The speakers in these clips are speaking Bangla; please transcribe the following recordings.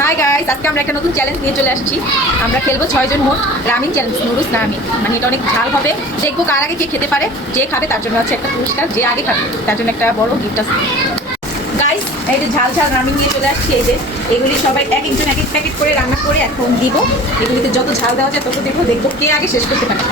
হাই গাইস, আজকে আমরা একটা নতুন চ্যালেঞ্জ নিয়ে চলে আসছি। আমরা খেলবো 6 জন মোট রামিং চ্যালেঞ্জ, নুডলস রামিং। মানে এটা অনেক ঝাল হবে, দেখবো কার আগে কে খেতে পারে। যে খাবে তার জন্য আছে একটা পুরস্কার, যে আগে খাবে তার জন্য একটা বড় গিফট আছে। গাইস, এই যে ঝাল ঝাল রামিং নিয়ে চলে আসছি। এই যে এগুলি সবাই এক একজন এক এক প্যাকেট করে রান্না করে এখন দিব। এগুলিতে যত ঝাল দেওয়া যায় তত দেবো, দেখবো কে আগে শেষ করতে পারে।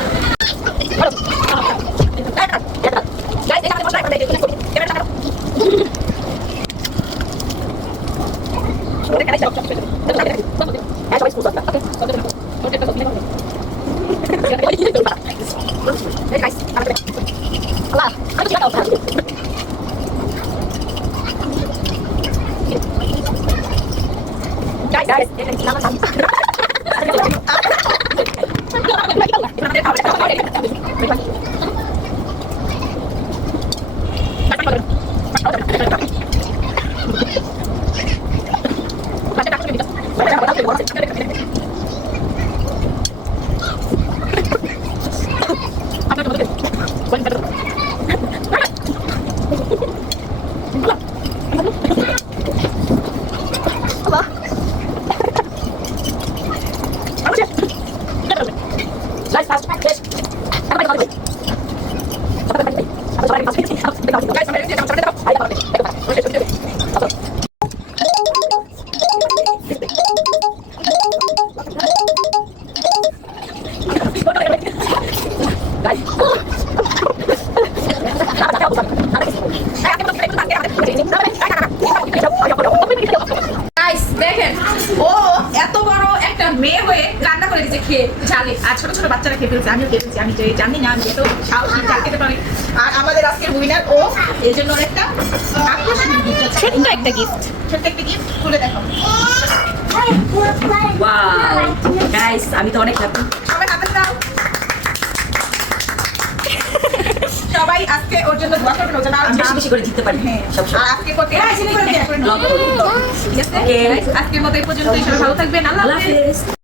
দেখেন, ও এত বড় একটা মেয়ে হয়ে রান্না করে দিচ্ছে খেয়ে ঝালে। আর ছোট ছোট বাচ্চারা খেয়ে ফেলছে, আমিও খেয়ে ফেলছি। আমি জানি না, আমি তো সাহসী ঝাল খেতে পারি। আর আমাদের আজকের উইনার ও, এই জন্য একটা আকর্ষণীয় গিফট, ছোট্ট একটা গিফট, ছোট্ট একটা গিফট খুলে দেখো। ওয়াও গাইস, আমি তো অনেক হ্যাপি। সবাই হাতে দাও। সবাই আজকে ওর জন্য দোয়া করবেন, ওর জন্য আরো বেশি বেশি করে জিততে পারি। হ্যাঁ, সবসময় আর আজকে করতে ঠিক আছে, লগ করুন। আজকের মতো এই পর্যন্ত। সবাই ভালো থাকবেন, আল্লাহ আল্লাহ হাফেজ। হাফেজ।